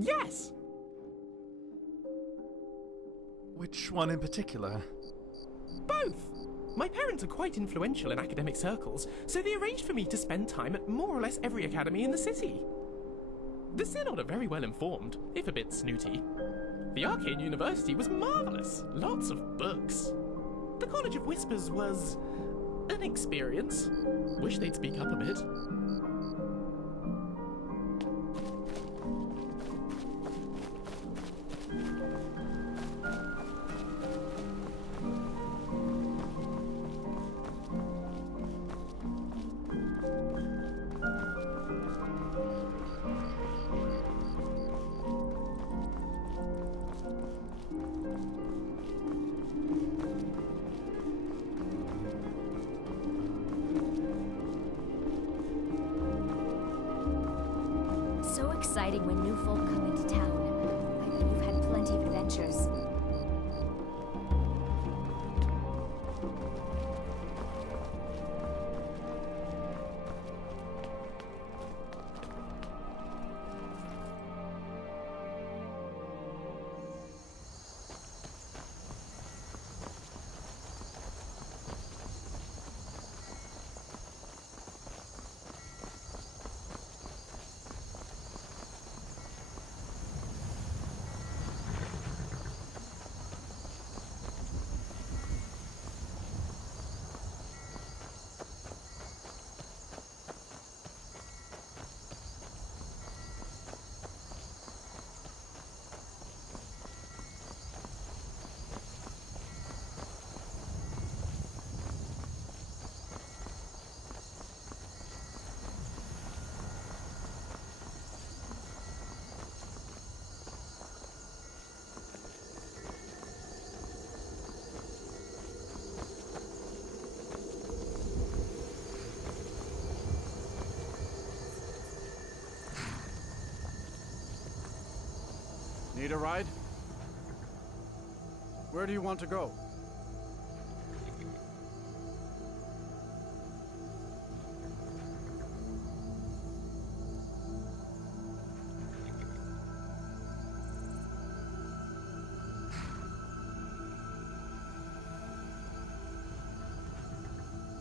Yes! Which one in particular? Both! My parents are quite influential in academic circles, so they arranged for me to spend time at more or less every academy in the city. The Synod are very well informed, if a bit snooty. The Arcane University was marvellous, lots of books. The College of Whispers was an experience. Wish they'd speak up a bit. So exciting when new folk come into town. I bet you've had plenty of adventures. Need a ride? Where do you want to go?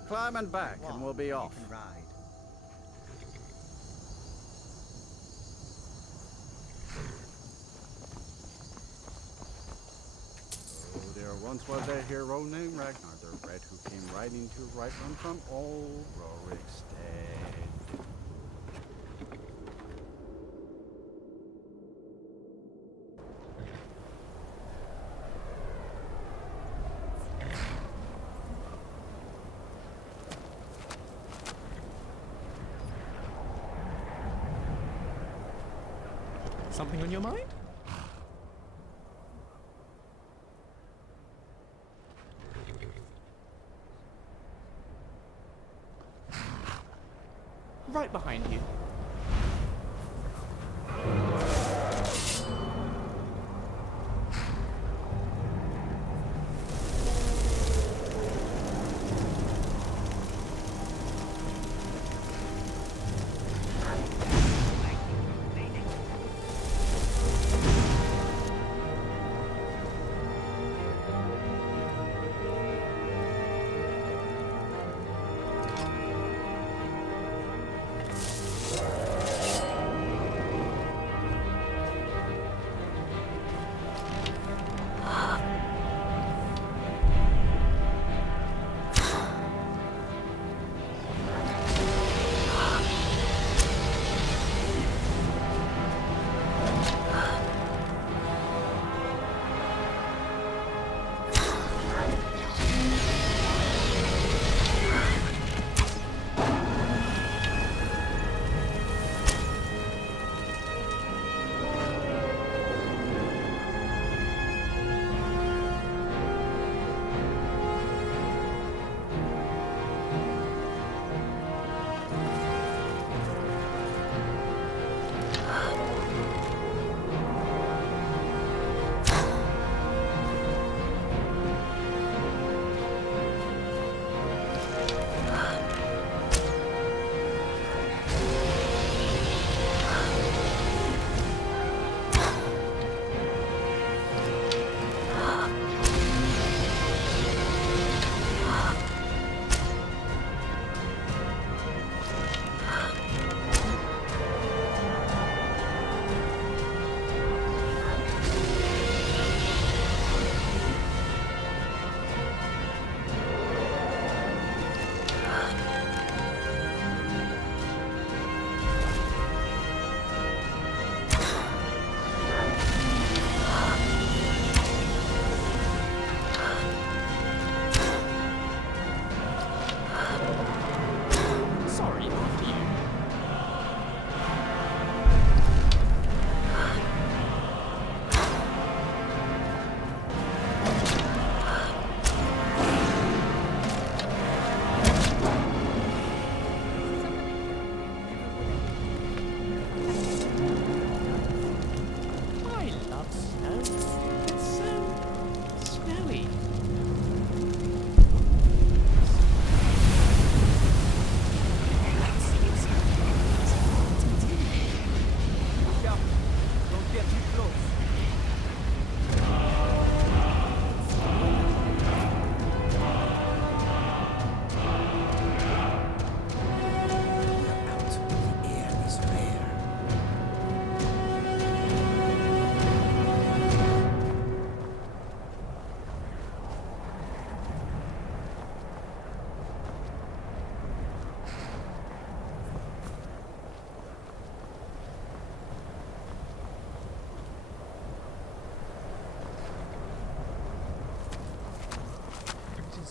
Climb and back, and we'll be off. You can ride. Once was a hero named Ragnar the Red who came riding to right one from old Rorikstead. Something on your mind? Right behind you.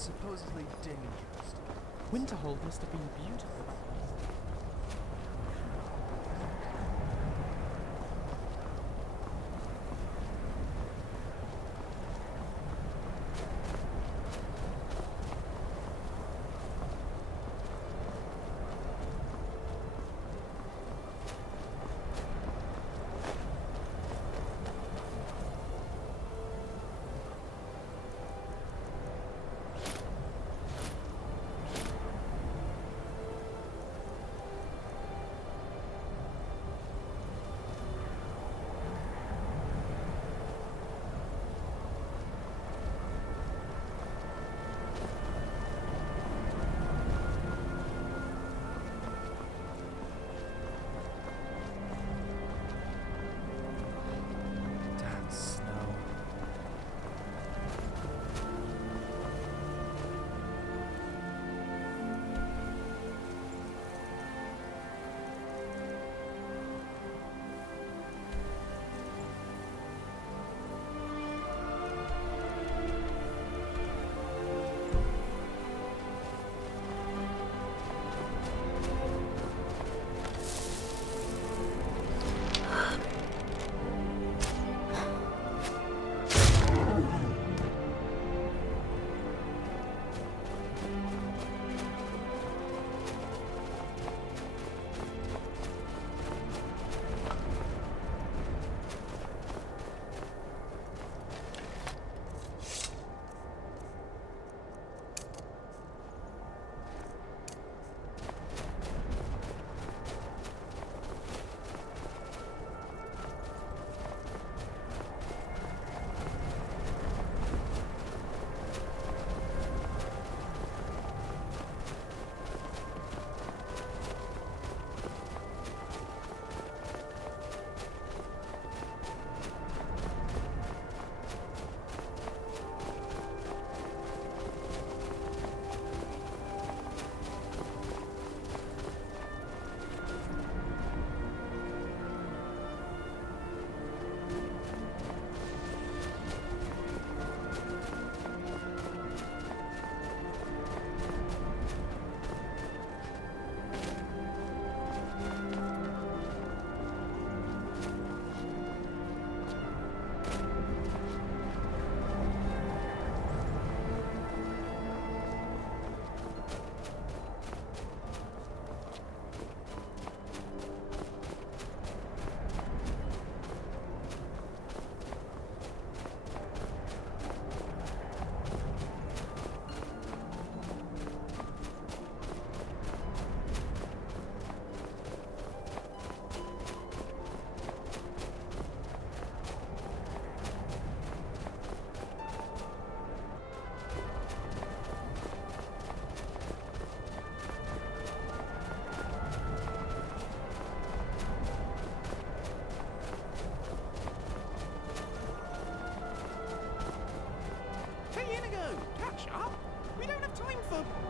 supposedly dangerous. Winterhold must have been beautiful.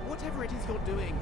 Whatever it is you're doing.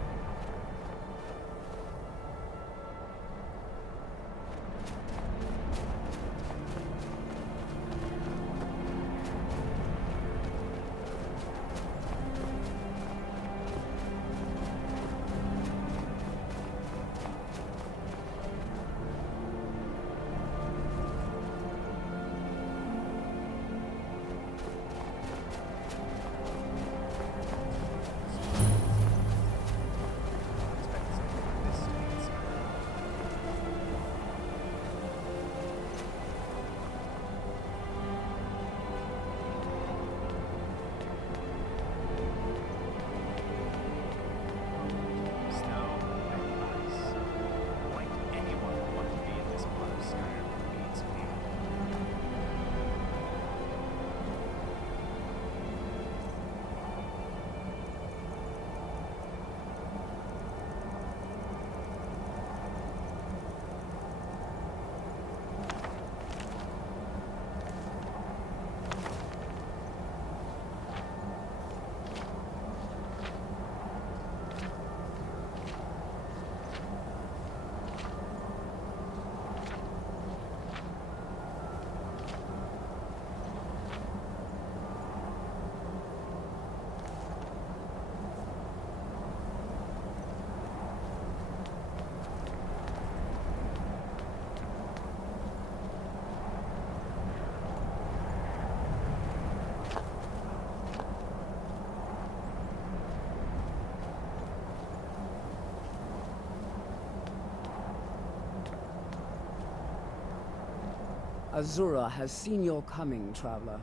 Azura has seen your coming, traveler.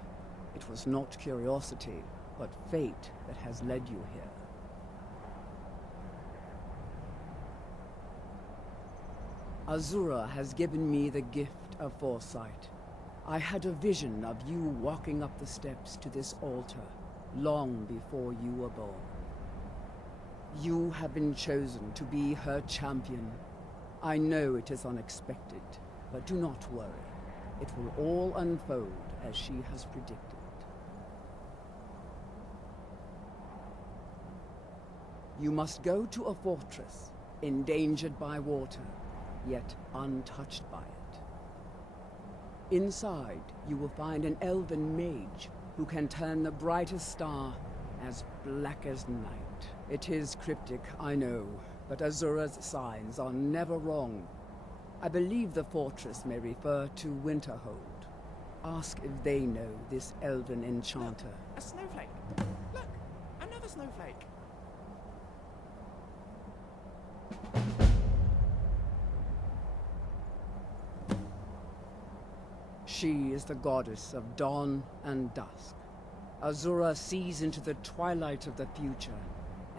It was not curiosity, but fate that has led you here. Azura has given me the gift of foresight. I had a vision of you walking up the steps to this altar, long before you were born. You have been chosen to be her champion. I know it is unexpected, but do not worry. It will all unfold as she has predicted. You must go to a fortress, endangered by water, yet untouched by it. Inside, you will find an elven mage who can turn the brightest star as black as night. It is cryptic, I know, but Azura's signs are never wrong. I believe the fortress may refer to Winterhold. Ask if they know this elven enchanter. Look, a snowflake. Look, another snowflake. She is the goddess of dawn and dusk. Azura sees into the twilight of the future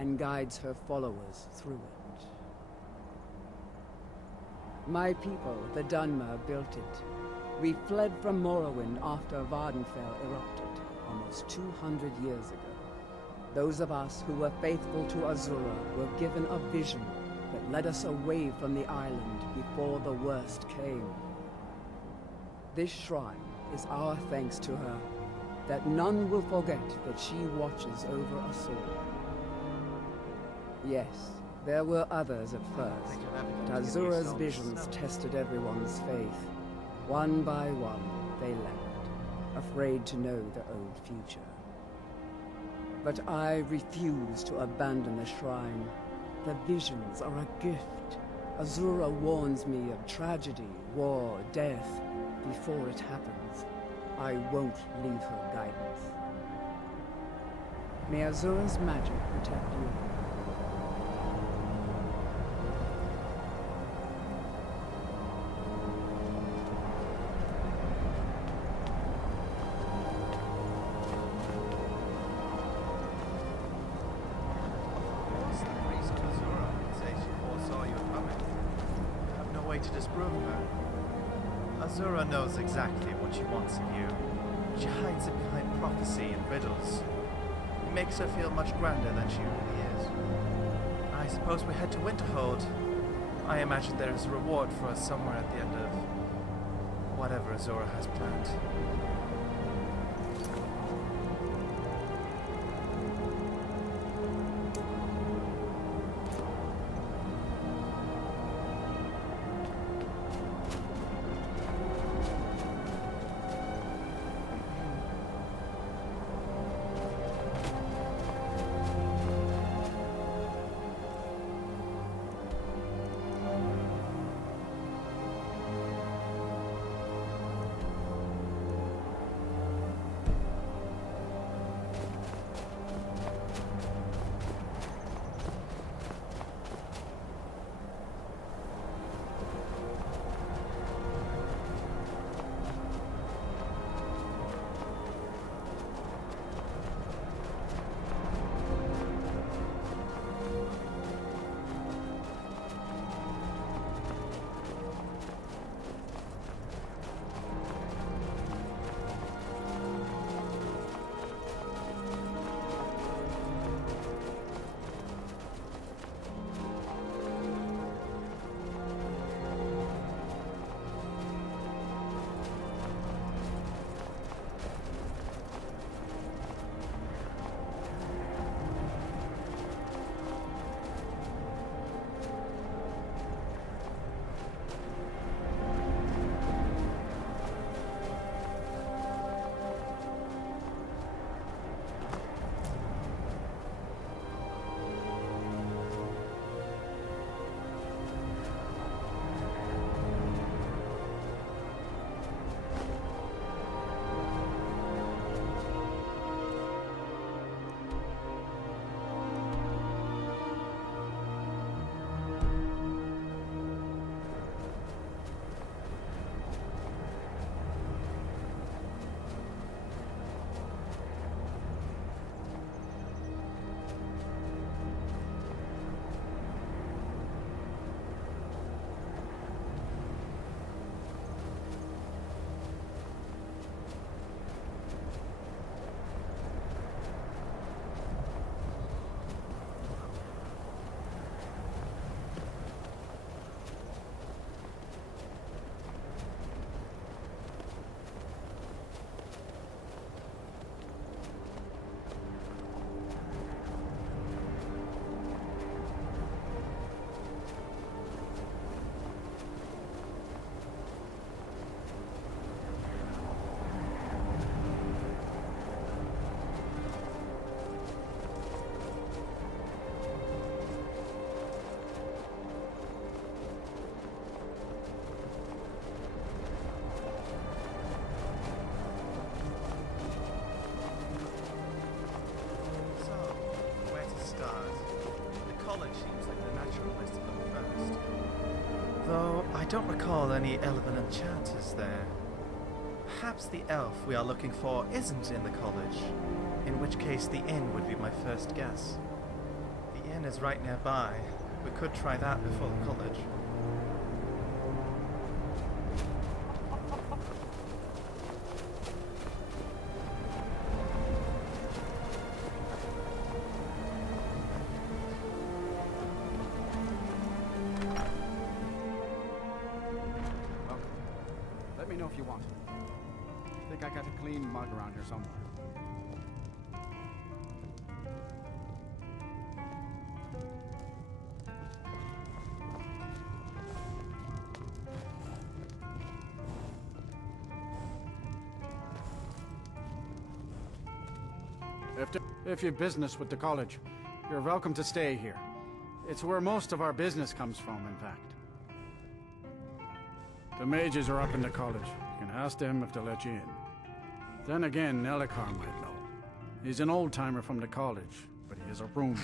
and guides her followers through it. My people, the Dunmer, built it. We fled from Morrowind after Vardenfell erupted, almost 200 years ago. Those of us who were faithful to Azura were given a vision that led us away from the island before the worst came. This shrine is our thanks to her, that none will forget that she watches over us all. Yes, there were others at first, but Azura's visions tested everyone's faith. One by one, they left, afraid to know the old future. But I refuse to abandon the shrine. The visions are a gift. Azura warns me of tragedy, war, death. Before it happens, I won't leave her guidance. May Azura's magic protect you. What's the reason Azura would say she foresaw you coming? You have no way to disprove her. Azura knows exactly what she wants of you. She hides it behind prophecy and riddles. It makes her feel much grander than she really is. I suppose we head to Winterhold. I imagine there is a reward for us somewhere at the end of whatever Azura has planned. don't recall any elven enchanters there. Perhaps the elf we are looking for isn't in the college, in which case the inn would be my first guess. The inn is right nearby. We could try that before the college. Let me know if you want. Think I got a clean mug around here somewhere. If you've business with the college, you're welcome to stay here. It's where most of our business comes from, in fact. The mages are up in the college. You can ask them if they'll let you in. Then again, Ellicar might know. He's an old-timer from the college, but he has a room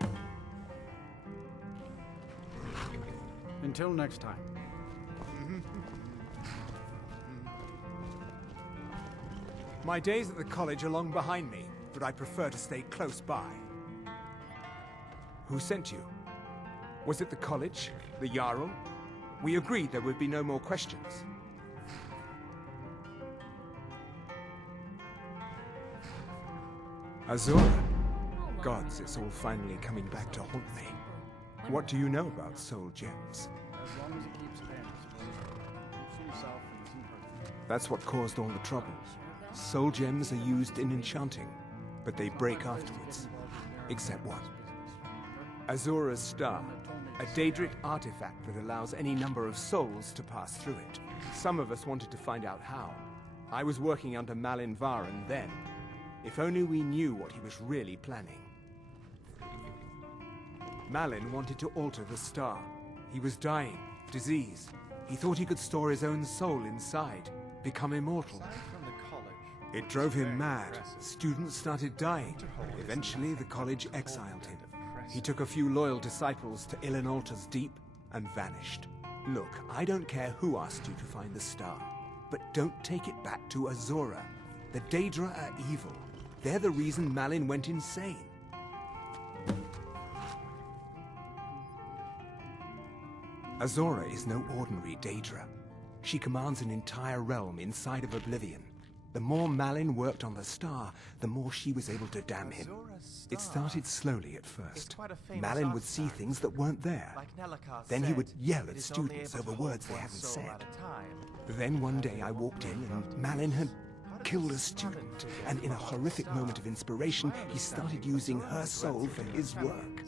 here. Until next time. My days at the college are long behind me, but I prefer to stay close by. Who sent you? Was it the college? The Jarl? We agreed there would be no more questions. Azura. Gods, it's all finally coming back to haunt me. What do you know about soul gems? As long as he keeps paying, I suppose. Keeps himself and isn't hurting. That's what caused all the trouble. Soul gems are used in enchanting, but they break afterwards. Except one. Azura's star, a Daedric artifact that allows any number of souls to pass through it. Some of us wanted to find out how. I was working under Malin Varen then. If only we knew what he was really planning. Malin wanted to alter the star. He was dying, disease. He thought he could store his own soul inside, become immortal. It drove him mad. Students started dying. Eventually, the college exiled him. He took a few loyal disciples to Ilinalta's deep and vanished. Look, I don't care who asked you to find the star, but don't take it back to Azura. The Daedra are evil. They're the reason Malin went insane. Azura is no ordinary Daedra. She commands an entire realm inside of Oblivion. The more Malin worked on the star, the more she was able to damn him. It started slowly at first. Malin would see things that weren't there. Then he would yell at students over words they hadn't said. Then one day I walked in and Malin had killed a student, and in a horrific moment of inspiration, he started using her soul for his work. Did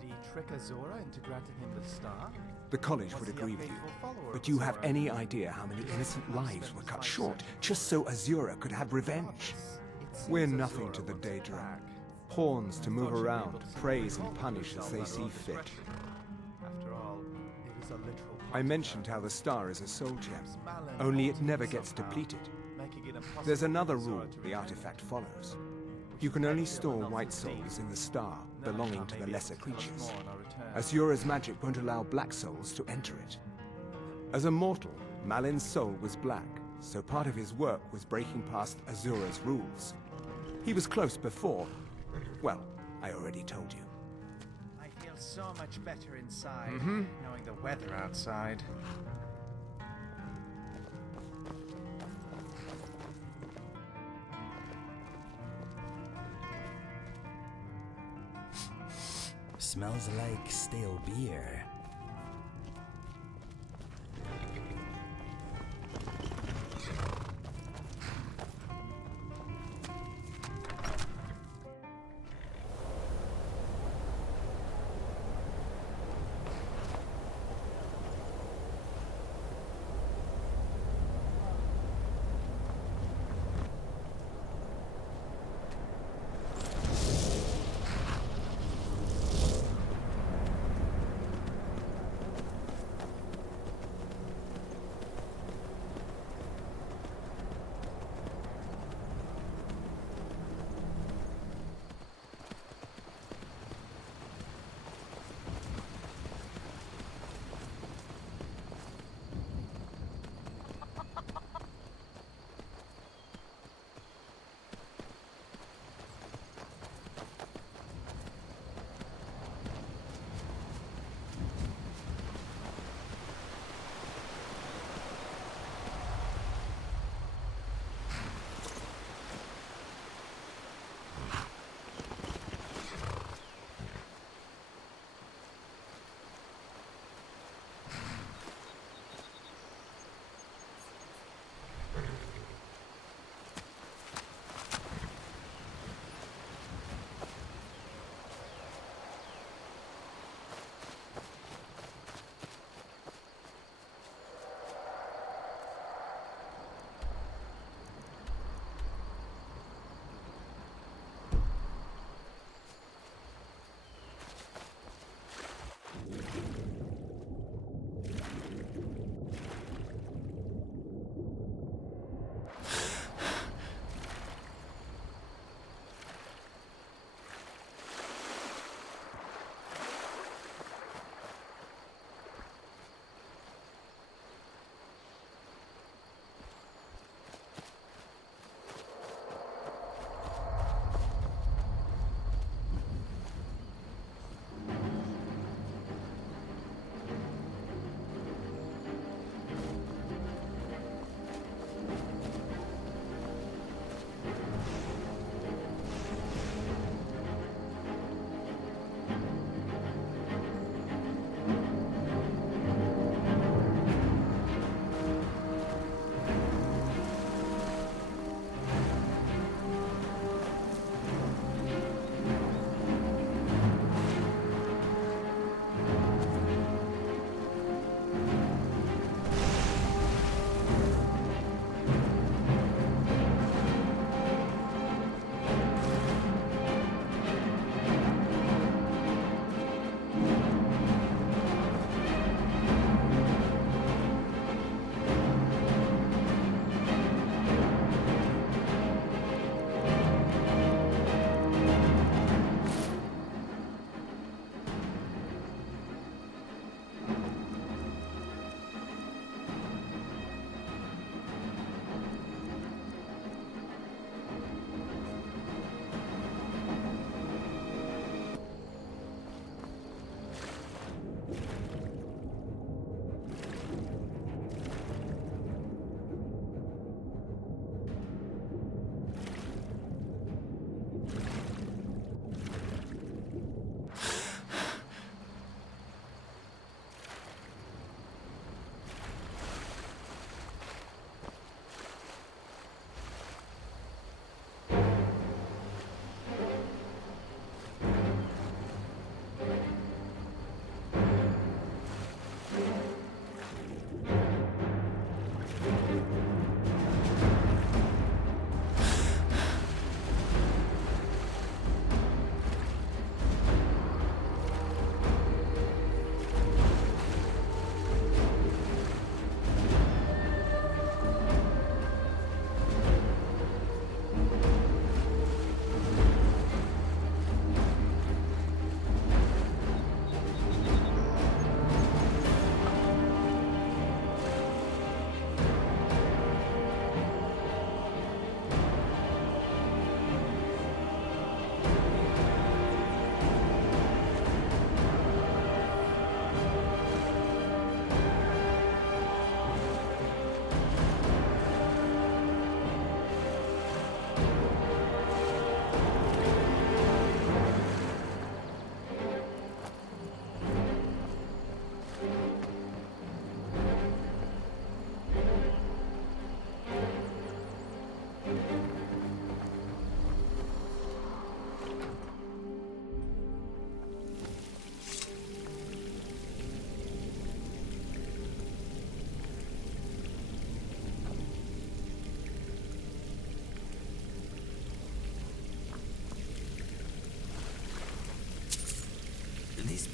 he trick Azura into granting him the star? The college would agree with you, but do you have any idea how many innocent lives were cut short just so Azura could have revenge? We're nothing to the Daedra. Pawns to move around, praise and punish as they see fit. After all, it is a literal. I mentioned how the star is a soul gem, only it never gets depleted. There's another rule the artifact follows. You can only store white souls in the star, belonging to the lesser creatures. Azura's magic won't allow black souls to enter it. As a mortal, Malin's soul was black, so part of his work was breaking past Azura's rules. He was close before. Well, I already told you. I feel so much better inside, knowing the weather outside. Smells like stale beer.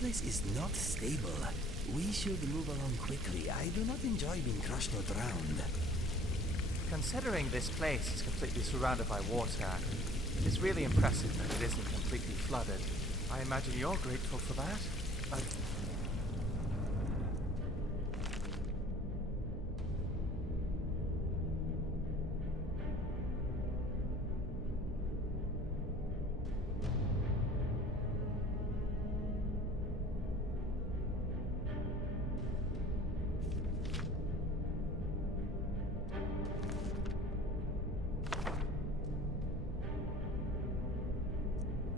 place is not stable. We should move along quickly. I do not enjoy being crushed or drowned. Considering this place is completely surrounded by water, it is really impressive that it isn't completely flooded. I imagine you're grateful for that.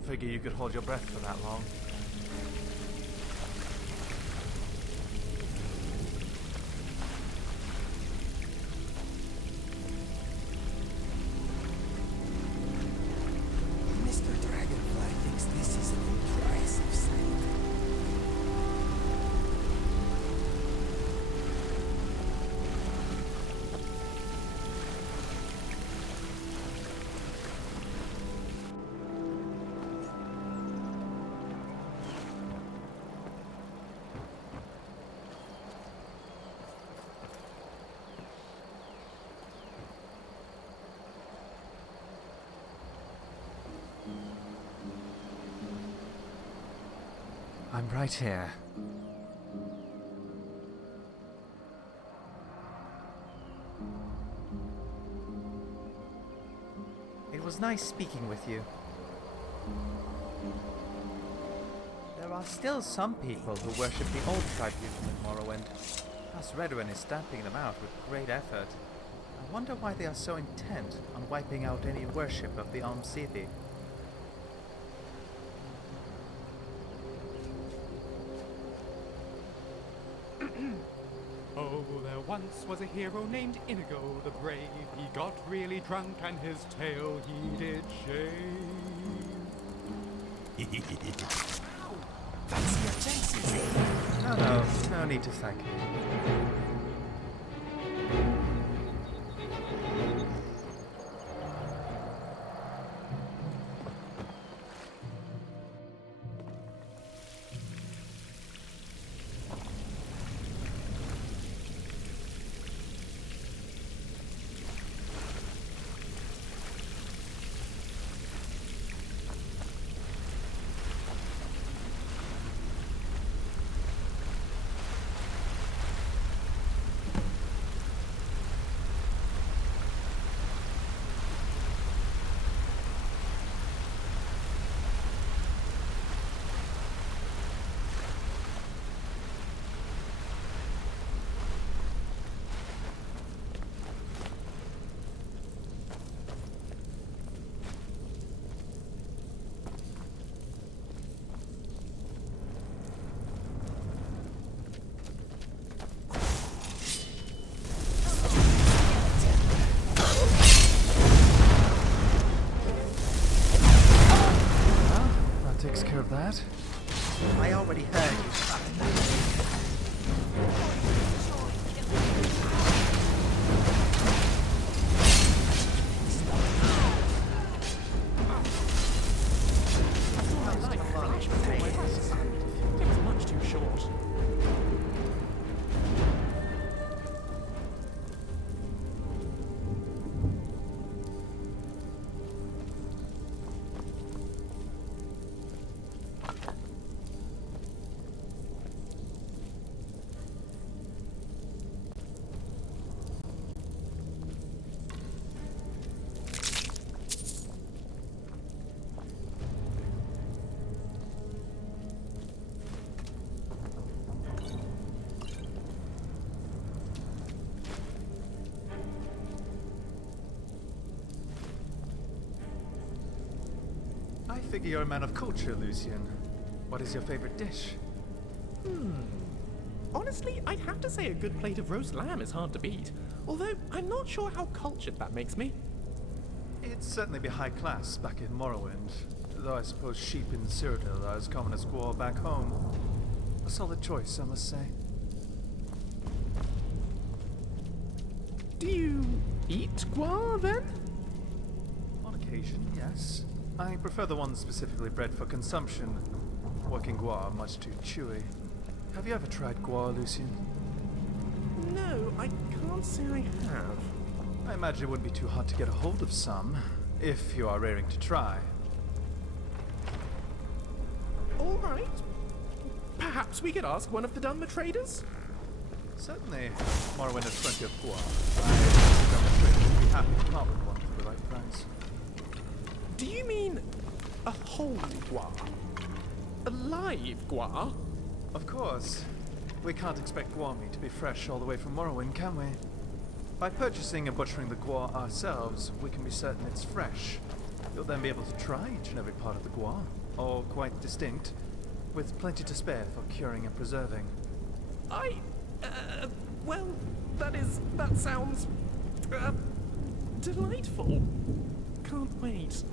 Figure you could hold your breath for that long. Mr. Dragonfly thinks this is an impressive sight. I'm right here. It was nice speaking with you. There are still some people who worship the old tribute in Morrowind. Thus Redwin is stamping them out with great effort. I wonder why they are so intent on wiping out any worship of the Almsidi. Oh, there once was a hero named Inigo the Brave. He got really drunk and his tail he did shave. Fancy your chances, eh? No need to thank me. Takes care of that. I already heard you. It was much too short. I figure you're a man of culture, Lucian. What is your favorite dish? Honestly, I'd have to say a good plate of roast lamb is hard to beat. Although, I'm not sure how cultured that makes me. It'd certainly be high class back in Morrowind, though I suppose sheep in Cyrodiil are as common as squaw back home. A solid choice, I must say. Do you eat guar, then? On occasion, yes. I prefer the ones specifically bred for consumption. Working Gua are much too chewy. Have you ever tried Gua, Lucian? No, I can't say I have. I imagine it wouldn't be too hard to get a hold of some, if you are raring to try. All right. Perhaps we could ask one of the Dunmer traders? Certainly. Morrowind has plenty of Gua. I'm afraid would be happy to part with one for the right price. Do you mean a whole Gua? A live Gua? Of course. We can't expect Gua meat to be fresh all the way from Morrowind, can we? By purchasing and butchering the Gua ourselves, we can be certain it's fresh. You'll then be able to try each and every part of the Gua, all quite distinct, with plenty to spare for curing and preserving. Well, that sounds, delightful. Can't wait.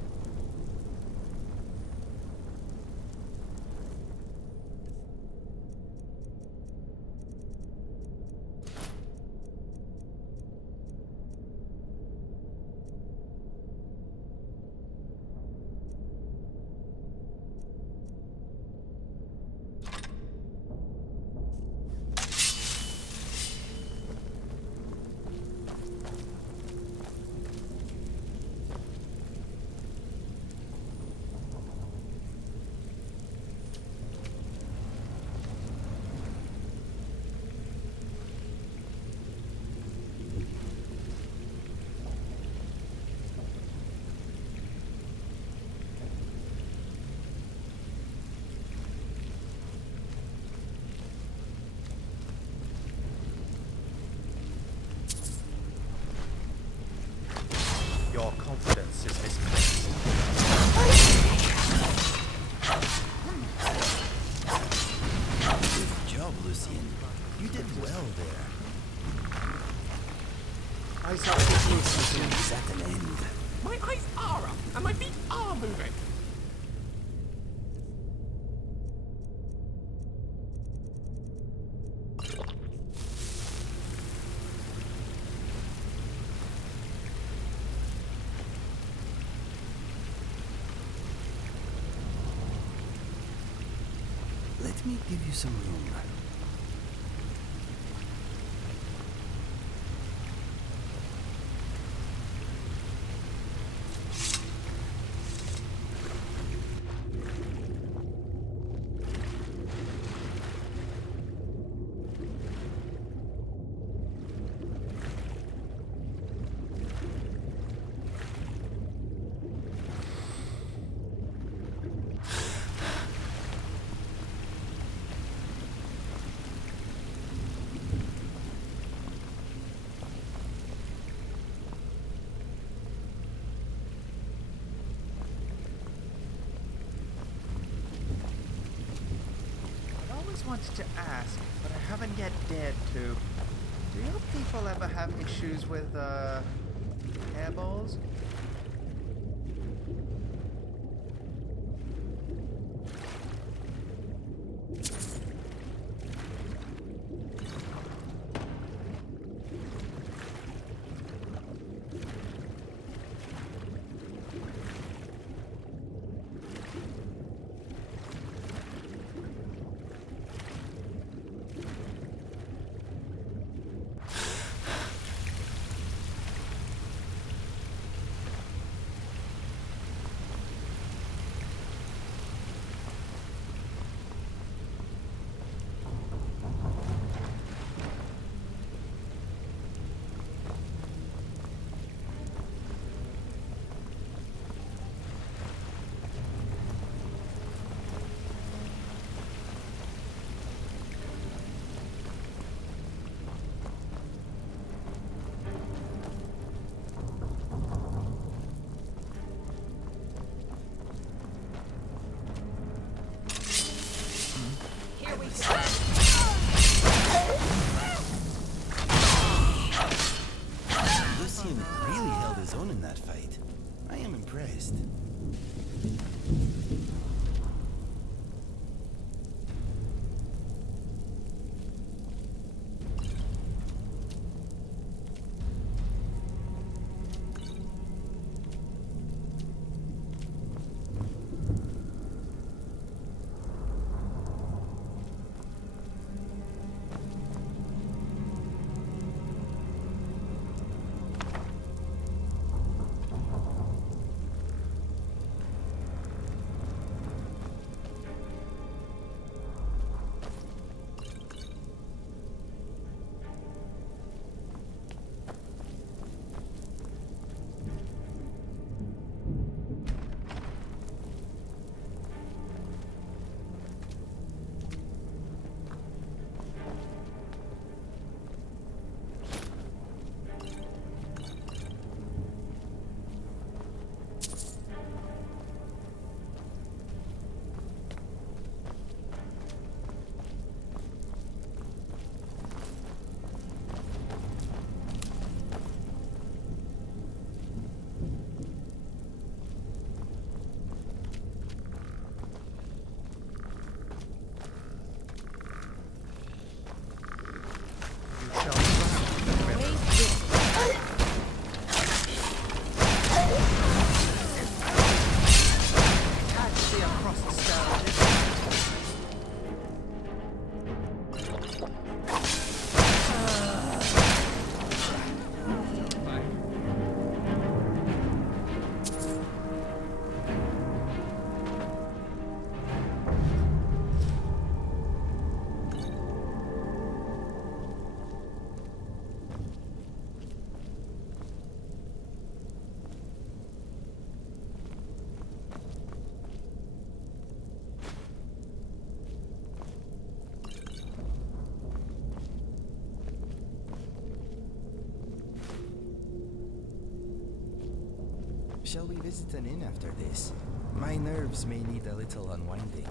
Your confidence is misplaced. Good job, Lucian. You did well there. Eyes up, Lucian. Is at an end. My eyes are up, and my feet are moving. Let me give you some room. Wanted to ask, but I haven't yet dared to. Do your people ever have issues with, hairballs? Lucian really held his own in that fight. I am impressed. Shall we visit an inn after this? My nerves may need a little unwinding.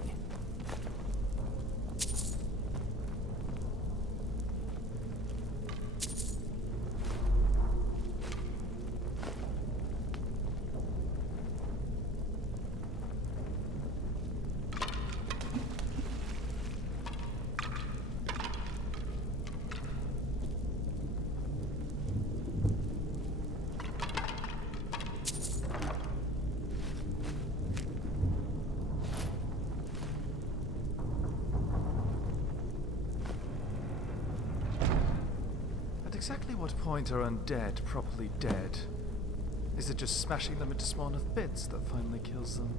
Exactly what point are undead properly dead? Is it just smashing them into small enough bits that finally kills them?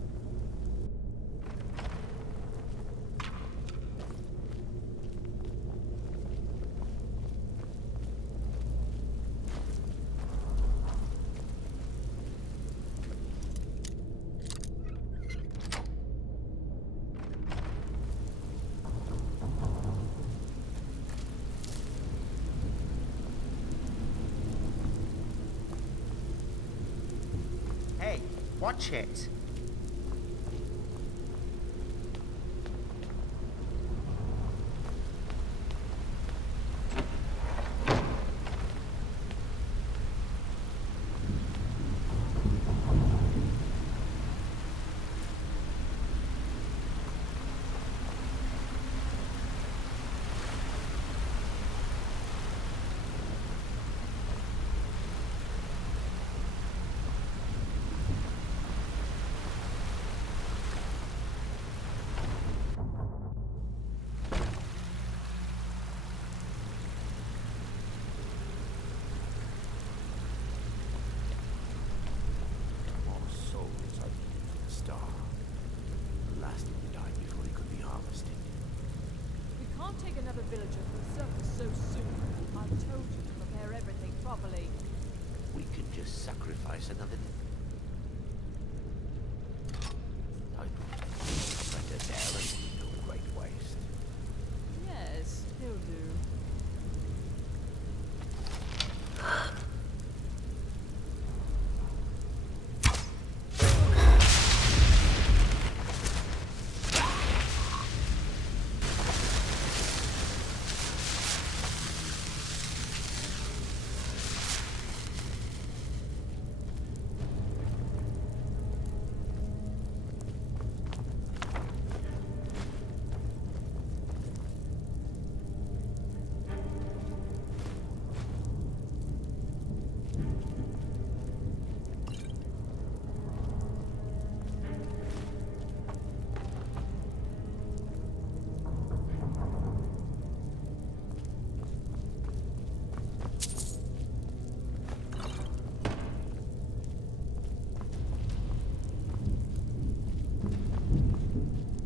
Watch it. Take another villager from the surface so soon. I told you to prepare everything properly. We can just sacrifice another. Better there and no great waste. Yes, he'll do.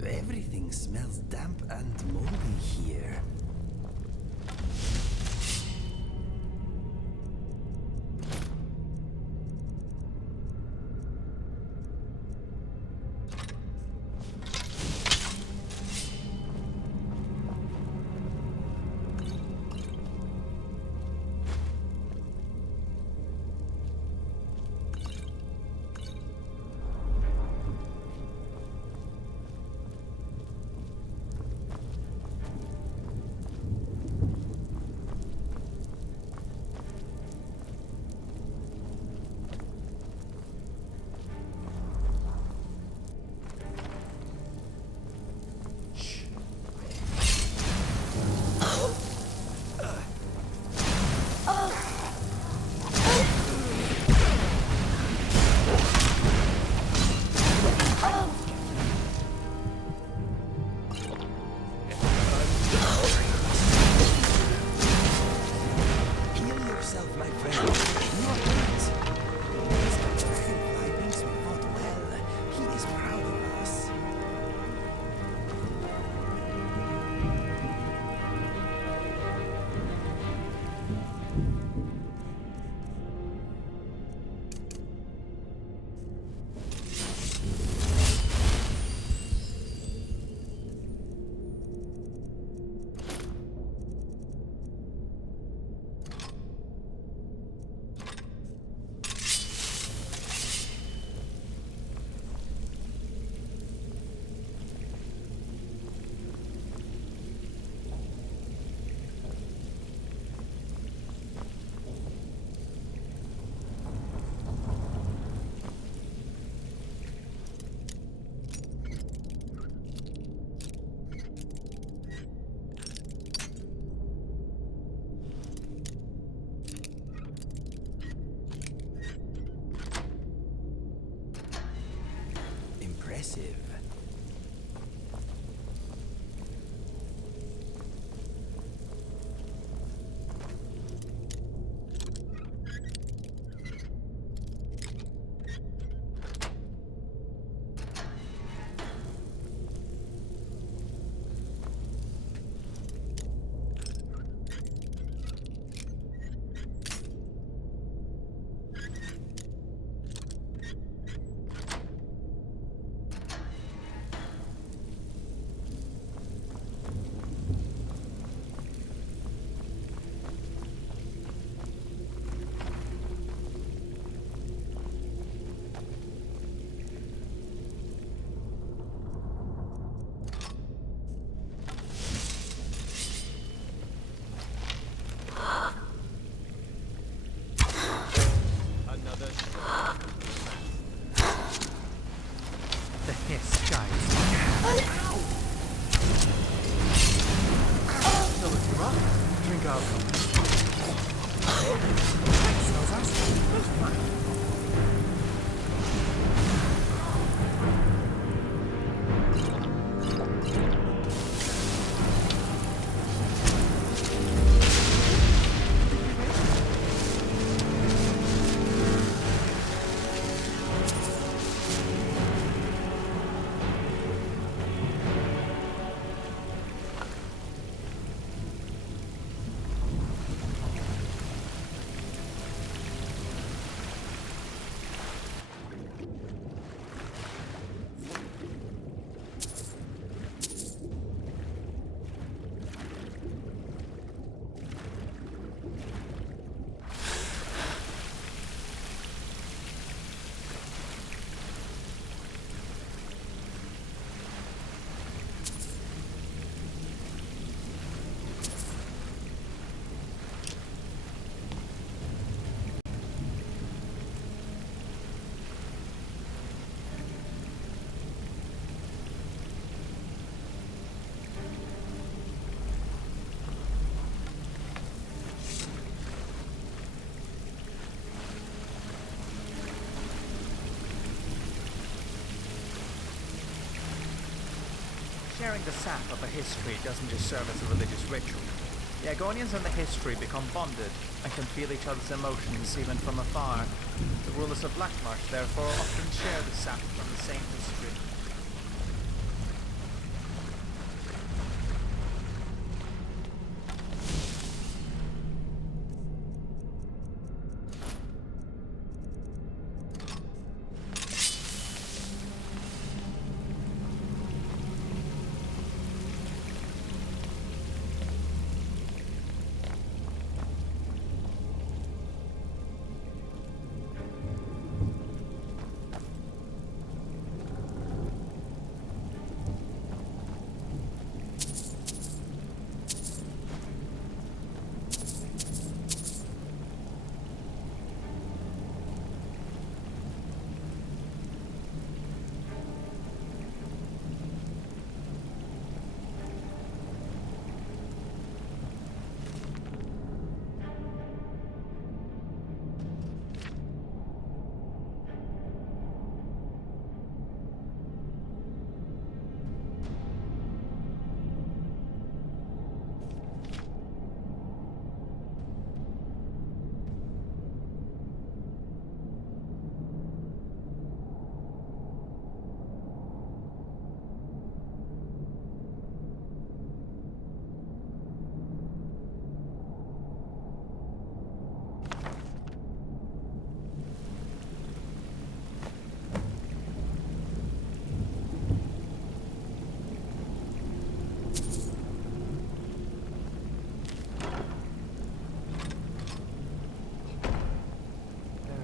Everything smells damp and moldy here. impressive. The hiss guides. Fill it you up. Drink out. Smells awesome. Sharing the sap of a history doesn't just serve as a religious ritual. The Agonians and the history become bonded and can feel each other's emotions even from afar. The rulers of Blackmarsh, therefore, often share the sap from the same history.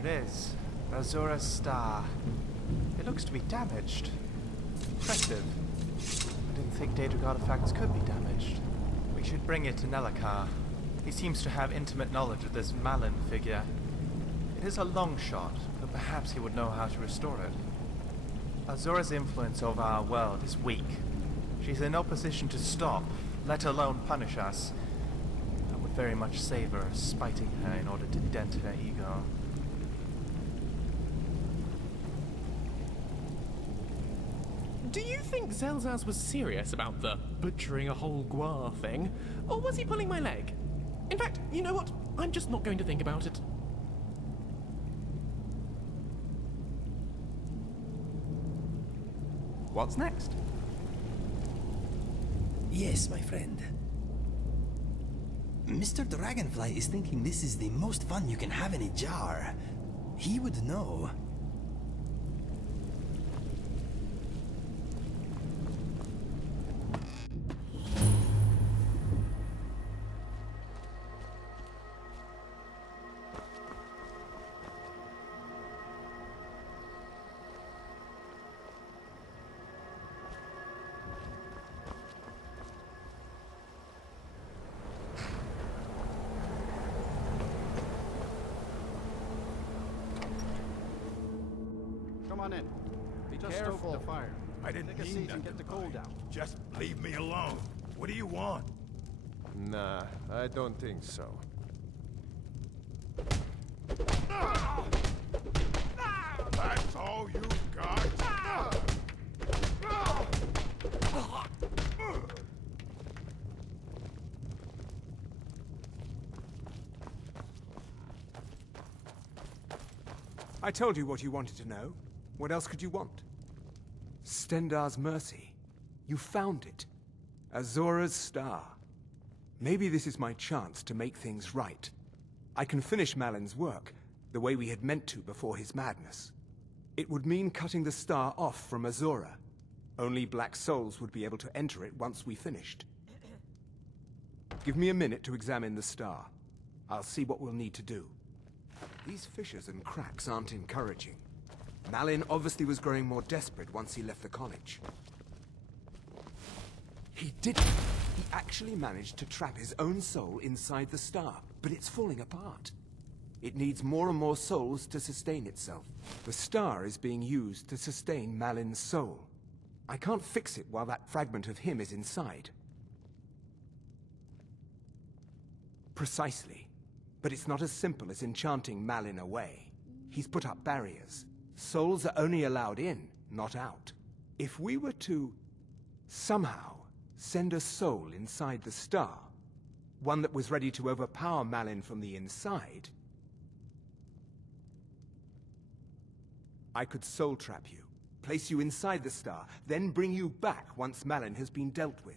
There it is. Azura's star. It looks to be damaged. Impressive. I didn't think Daedric artifacts could be damaged. We should bring it to Nelakar. He seems to have intimate knowledge of this Malin figure. It is a long shot, but perhaps he would know how to restore it. Azura's influence over our world is weak. She's in no position to stop, let alone punish us. I would very much savor spiting her in order to dent her ego. Do you think Zelzaz was serious about the butchering a whole guar thing? Or was he pulling my leg? In fact, you know what? I'm just not going to think about it. What's next? Yes, my friend. Mr. Dragonfly is thinking this is the most fun you can have in a jar. He would know. Come on in. Be Just careful. stoke the fire. I didn't Take a mean seat and nothing get the by coal it. down. Just leave me alone. What do you want? Nah, I don't think so. That's all you got? I told you what you wanted to know. What else could you want? Stendarr's mercy. You found it. Azura's star. Maybe this is my chance to make things right. I can finish Malin's work, the way we had meant to before his madness. It would mean cutting the star off from Azura. Only black souls would be able to enter it once we finished. Give me a minute to examine the star. I'll see what we'll need to do. These fissures and cracks aren't encouraging. Malin obviously was growing more desperate once he left the college. He didn't. He actually managed to trap his own soul inside the star, but it's falling apart. It needs more and more souls to sustain itself. The star is being used to sustain Malin's soul. I can't fix it while that fragment of him is inside. Precisely. But it's not as simple as enchanting Malin away. He's put up barriers. Souls are only allowed in, not out. If we were to somehow send a soul inside the star, one that was ready to overpower Malin from the inside, I could soul trap you, place you inside the star, then bring you back once Malin has been dealt with.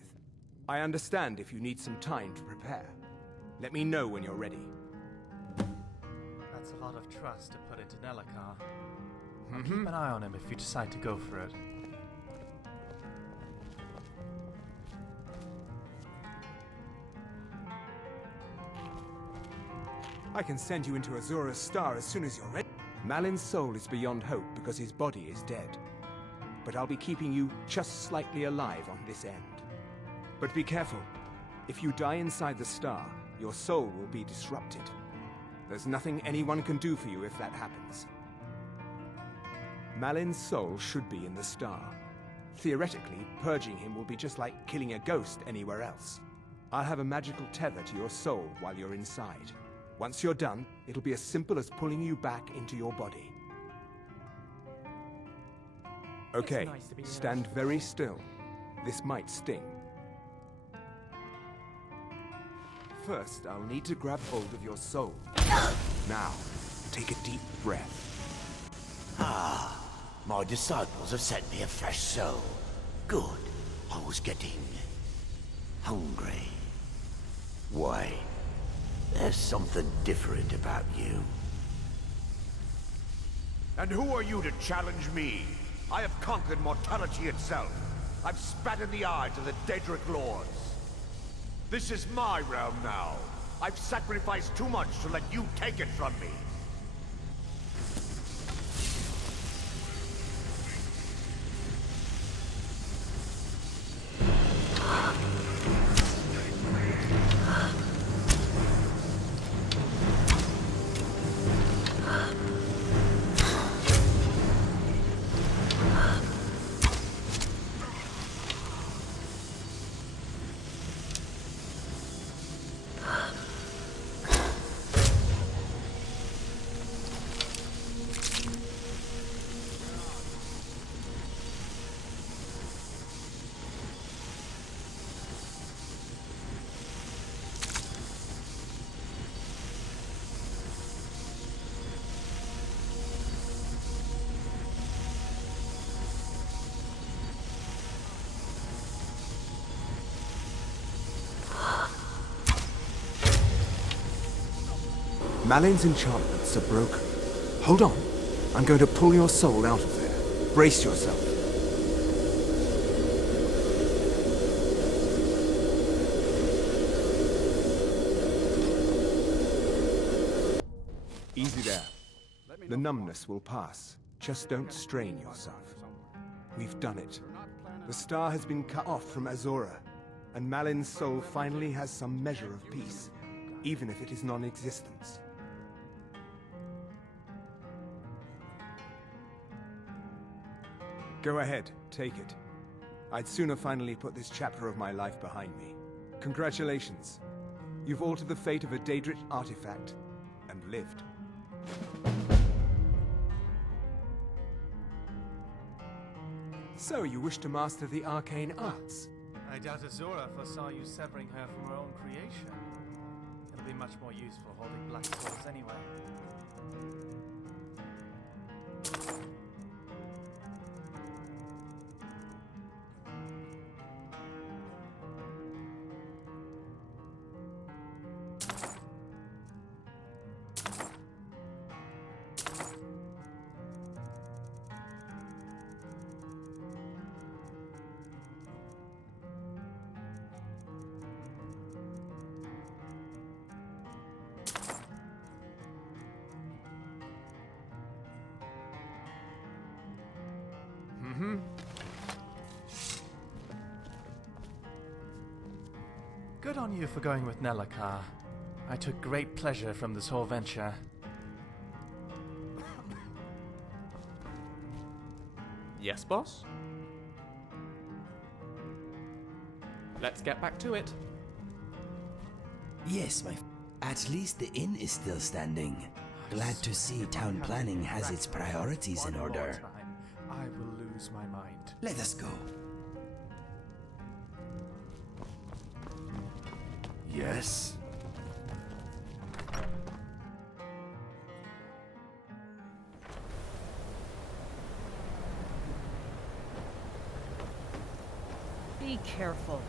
I understand if you need some time to prepare. Let me know when you're ready. That's a lot of trust to put into Nelacar. I'll keep an eye on him if you decide to go for it. I can send you into Azura's star as soon as you're ready. Malin's soul is beyond hope because his body is dead. But I'll be keeping you just slightly alive on this end. But be careful. If you die inside the star, your soul will be disrupted. There's nothing anyone can do for you if that happens. Malin's soul should be in the star. Theoretically, purging him will be just like killing a ghost anywhere else. I'll have a magical tether to your soul while you're inside. Once you're done, it'll be as simple as pulling you back into your body. Okay, nice to be stand very still. This might sting. First, I'll need to grab hold of your soul. Now, take a deep breath. My disciples have sent me a fresh soul. Good. I was getting hungry. Wait. There's something different about you. And who are you to challenge me? I have conquered mortality itself. I've spat in the eyes of the Daedric Lords. This is my realm now. I've sacrificed too much to let you take it from me. Malin's enchantments are broken. Hold on. I'm going to pull your soul out of there. Brace yourself. Easy there. The numbness will pass. Just don't strain yourself. We've done it. The star has been cut off from Azura, and Malin's soul finally has some measure of peace, even if it is non-existence. Go ahead, take it. I'd sooner finally put this chapter of my life behind me. Congratulations. You've altered the fate of a Daedric artifact, and lived. So, you wish to master the arcane arts? I doubt Azura foresaw you severing her from her own creation. It'll be much more useful holding black souls anyway. Good on you for going with Nelakar. I took great pleasure from this whole venture. Yes, boss? Let's get back to it. Yes, at least the inn is still standing. Glad to see town planning has its priorities in order. I will lose my mind. Let us go. Yes? Be careful.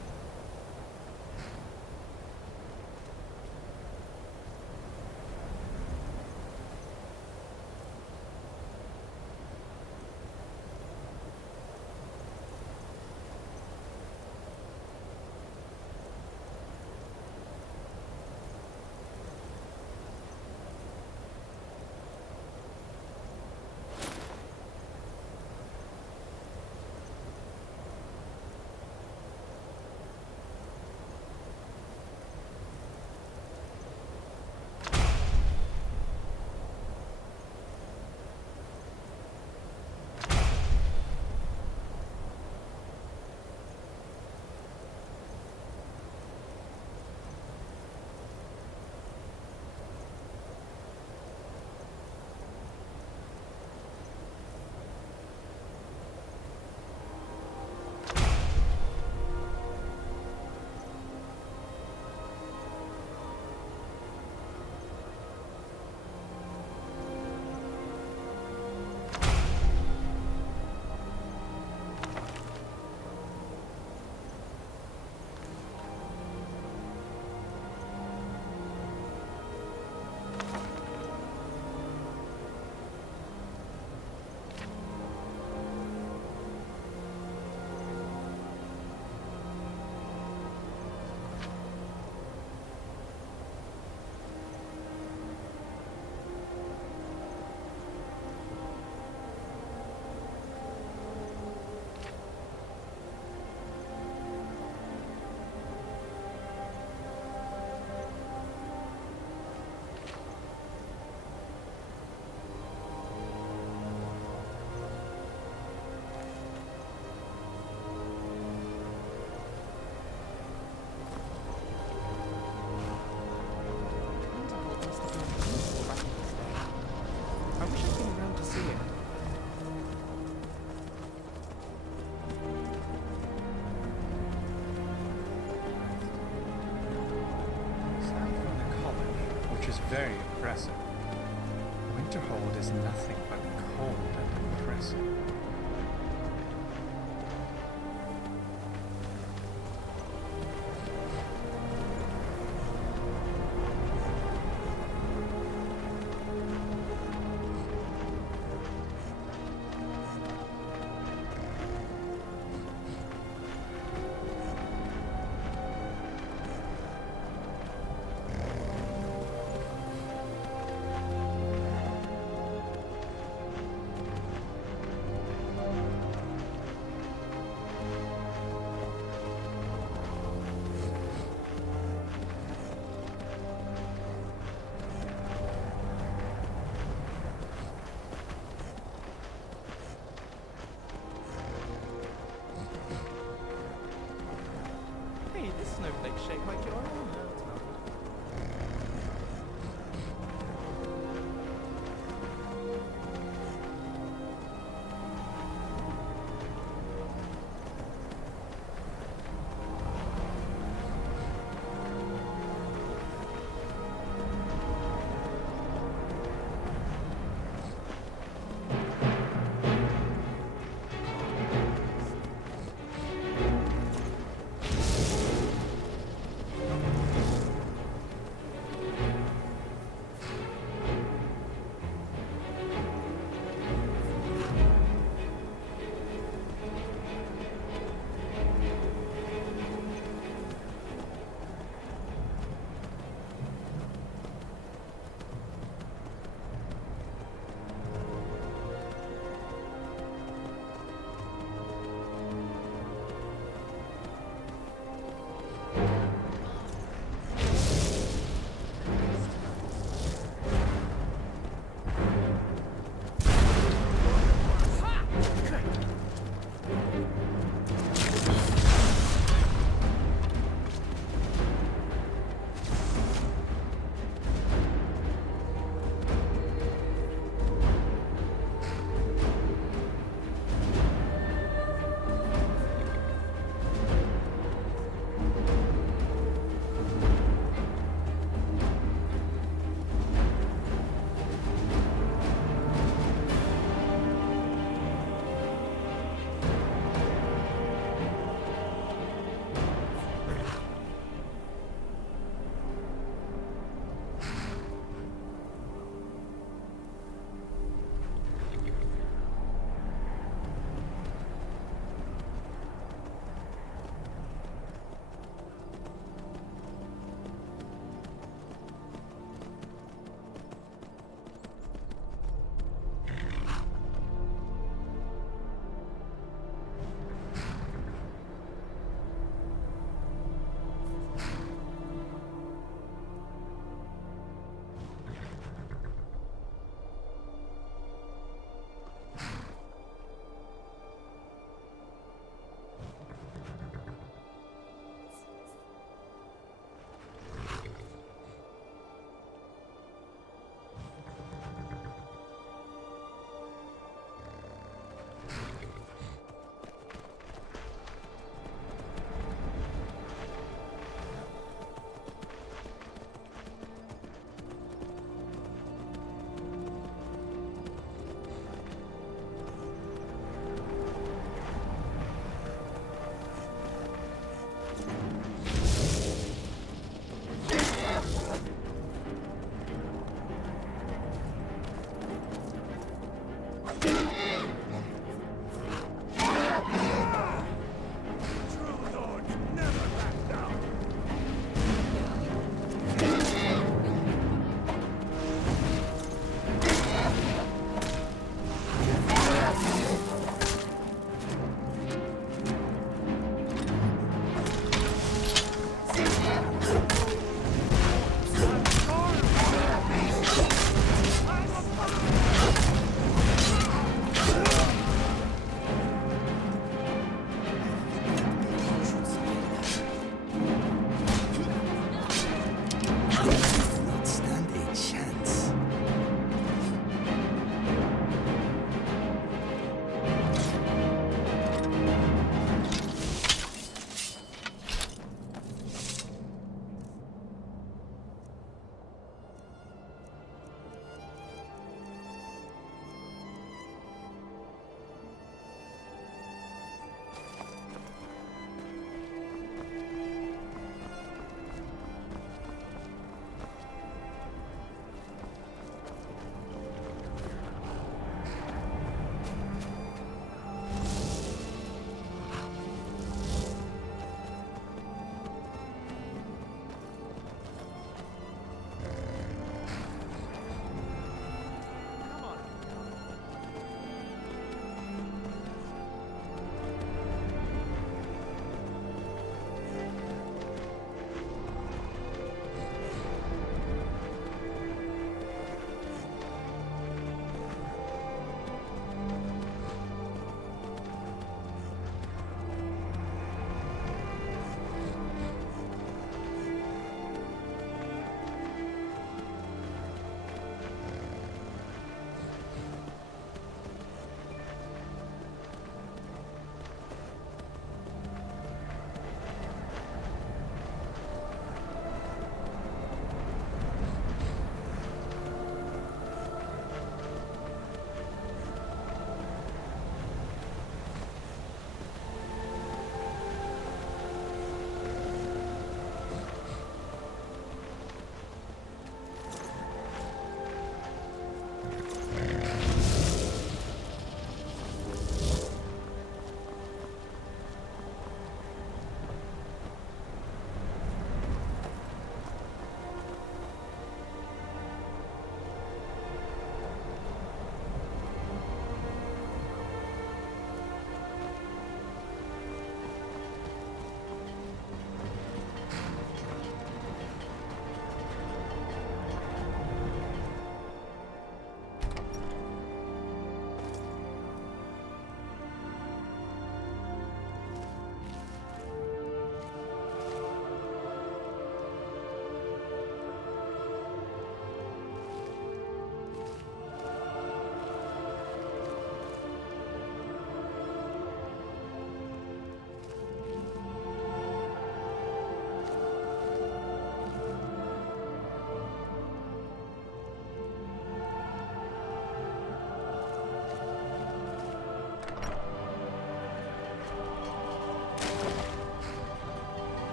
Very impressive. Winterhold is nothing but cold and impressive. shaped like your own? No, it's not.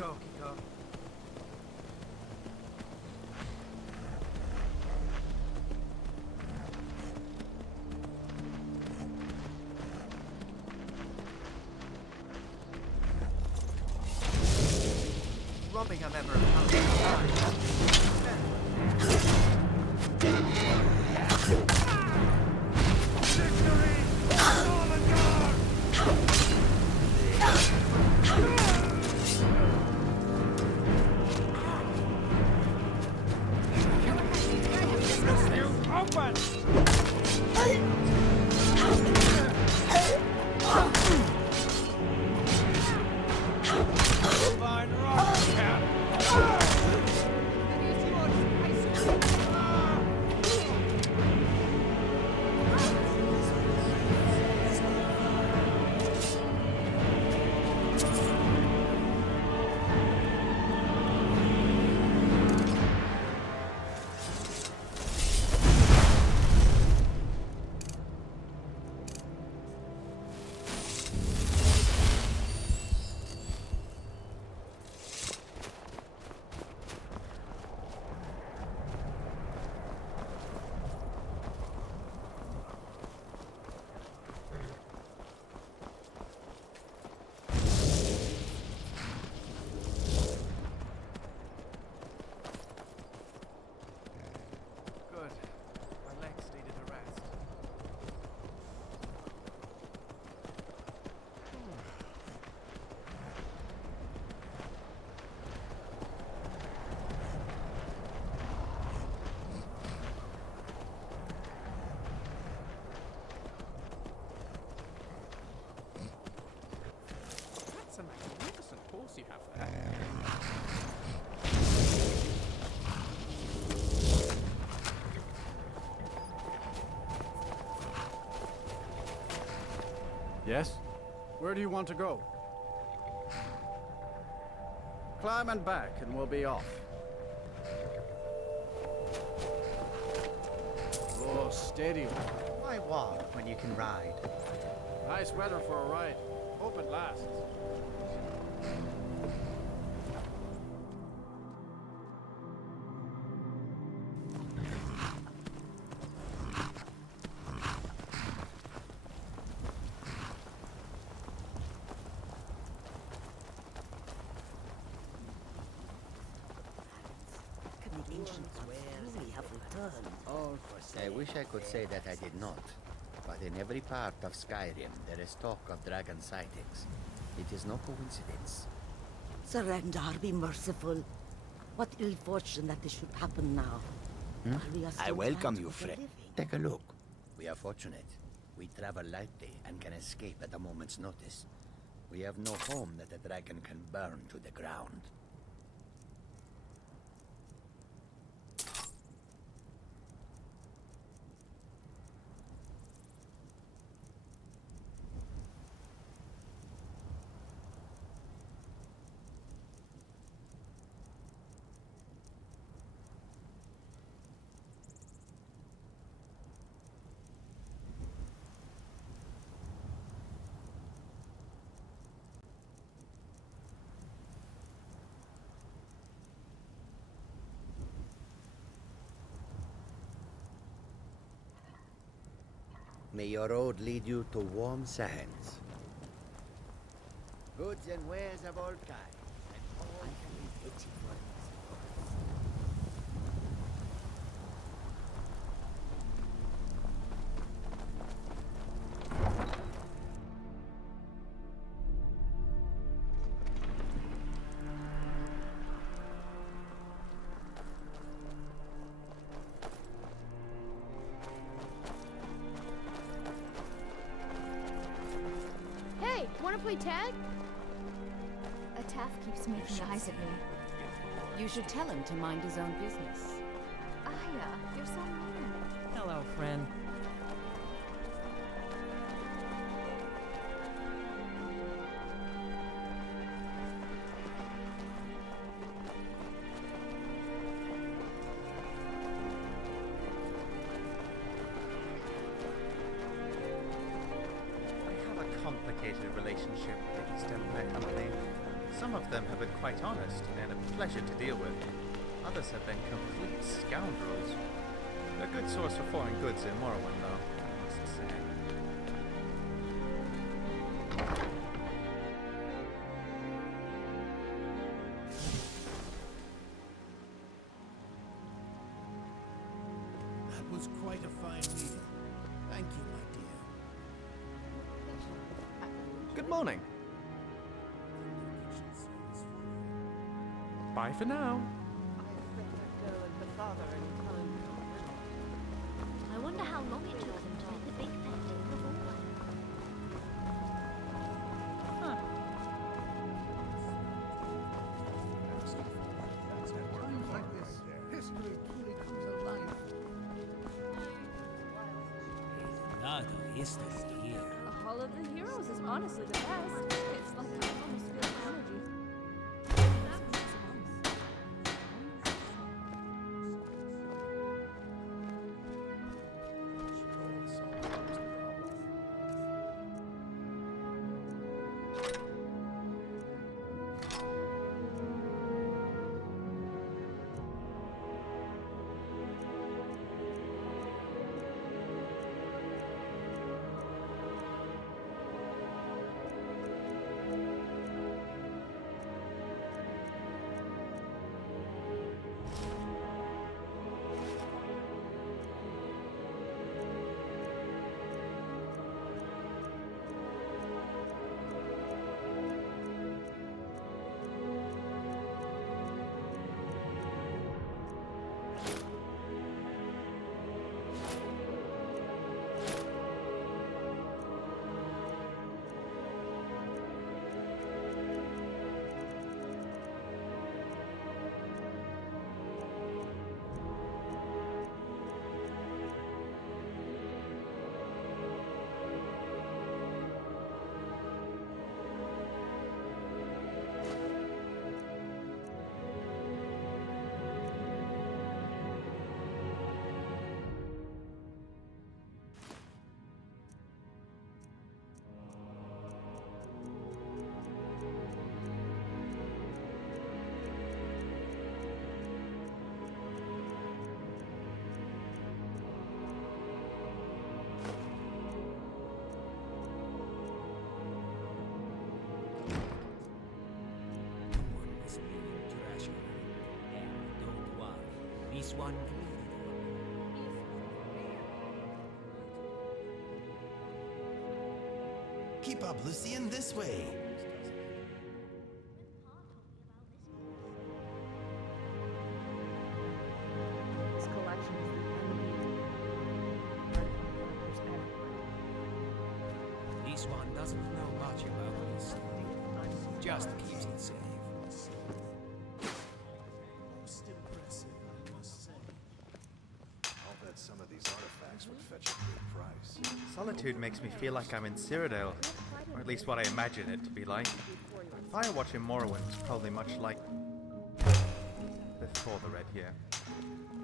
go, Kiko. Robbing a member of That's a magnificent horse you have there. Yes? Where do you want to go? Climb and back, and we'll be off. Oh, steady. Why walk when you can ride? Nice weather for a ride. Hope it lasts. I wish I could say that I did not, but in every part of Skyrim there is talk of dragon sightings. It is no coincidence. Surrender, be merciful. What ill fortune that this should happen now. I welcome you, friend. Take a look. We are fortunate. We travel lightly and can escape at a moment's notice. We have no home that a dragon can burn to the ground. May your road lead you to warm sands. Goods and wares of all kinds, and all Hey, wanna play tag? A Taff keeps making eyes at me. You should tell him to mind his own business. Aya, you're so mean. Hello, friend. I have a complicated relationship with the East Empire family. Some of them have been quite honest and a pleasure to deal with. Others have been complete scoundrels. A good source for foreign goods in Morrowind, though, I must say. That was quite a fine meeting. Thank you, my dear. Good morning. Bye for now. I wonder how long it took them to make the big painting of the wall. Times like this, history truly comes alive. Lot of history here. The Hall of the Heroes is honestly the best. It's like I almost feel energy. This one. Keep up, Lucian, this way. This collection is the This one doesn't know much about this. Just keeps it safe. Most impressive, I must say. I'll bet some of these artifacts would fetch a good price. Solitude makes me feel like I'm in Cyrodiil, or at least what I imagine it to be like. Firewatch in Morrowind was probably much like before the Red Year.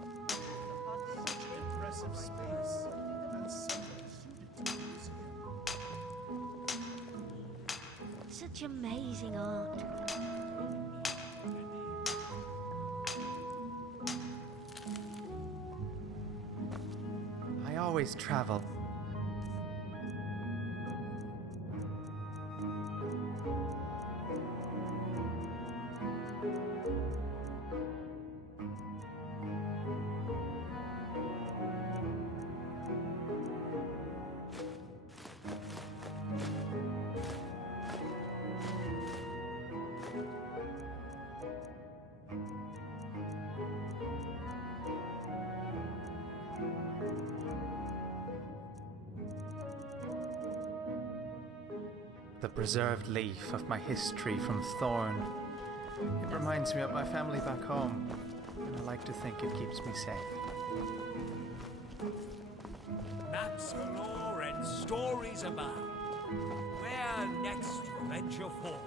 Such an impressive space, and so suited to museum. Such amazing art. I always travel. The preserved leaf of my history from Thorn. It reminds me of my family back home, and I like to think it keeps me safe. Maps galore and stories abound. Where next venture forth?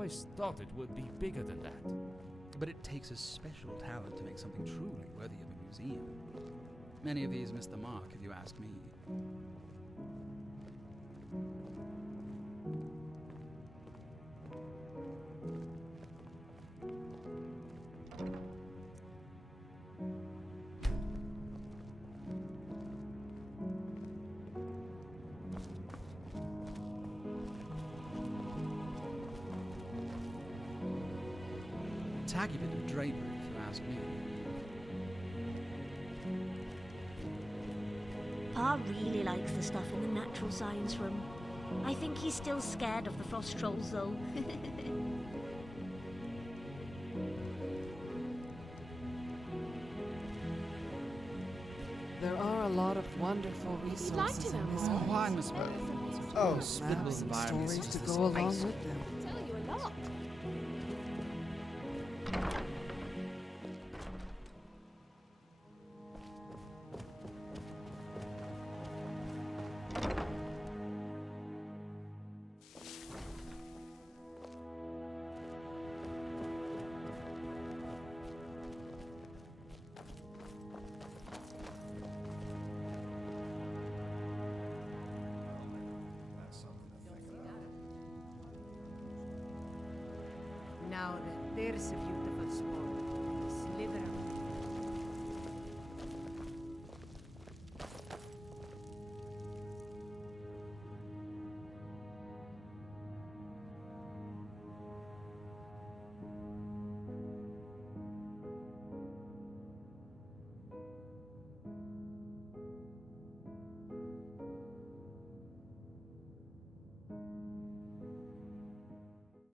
always thought it would be bigger than that. But it takes a special talent to make something truly worthy of a museum. Many of these miss the mark, if you ask me. Tacky bit of drapery, if you ask me. Pa really likes the stuff in the natural science room. I think he's still scared of the frost trolls, though. There are a lot of wonderful resources like to know in this more. place. Why, Miss Worth? Oh, Hospitable maps and environments stories is to just go along space. with them. Tell you a lot. Now then, there's a beautiful spot. A sliver